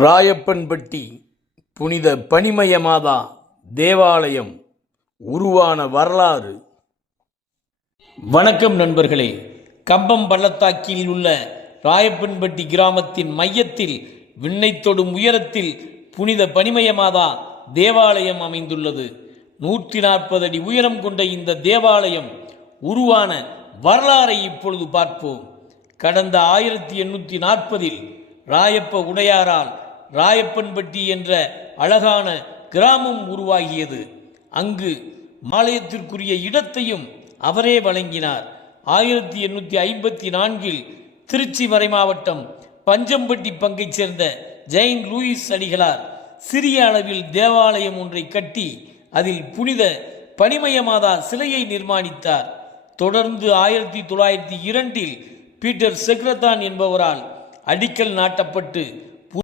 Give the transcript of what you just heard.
ராயப்பன்பட்டி புனித பனிமய மாதா தேவாலயம் உருவான வரலாறு. வணக்கம் நண்பர்களே. கம்பம் பள்ளத்தாக்கில் உள்ள ராயப்பன்பட்டி கிராமத்தின் மையத்தில் விண்ணை தொடும் உயரத்தில் புனித பனிமய மாதா தேவாலயம் அமைந்துள்ளது. 140 அடி உயரம் கொண்ட இந்த தேவாலயம் உருவான வரலாறை இப்பொழுது பார்ப்போம். கடந்த 1840 ராயப்ப உடையாரால் ராயப்பன்பட்டி என்ற அழகான கிராமம் உருவாகியது. அங்கு ஆலயத்திற்குரிய இடத்தையும் அவரே வழங்கினார். 1854 திருச்சி மறைமாவட்டம் பஞ்சம்பட்டி பங்கைச் சேர்ந்த ஜெயின் லூயிஸ் அடிகளார் சிறிய அளவில் தேவாலயம் ஒன்றை கட்டி அதில் புனித பனிமய மாதா சிலையை நிர்மாணித்தார். தொடர்ந்து 1902 பீட்டர் செக்ரத்தான் என்பவரால் அடிக்கல் நாட்டப்பட்டு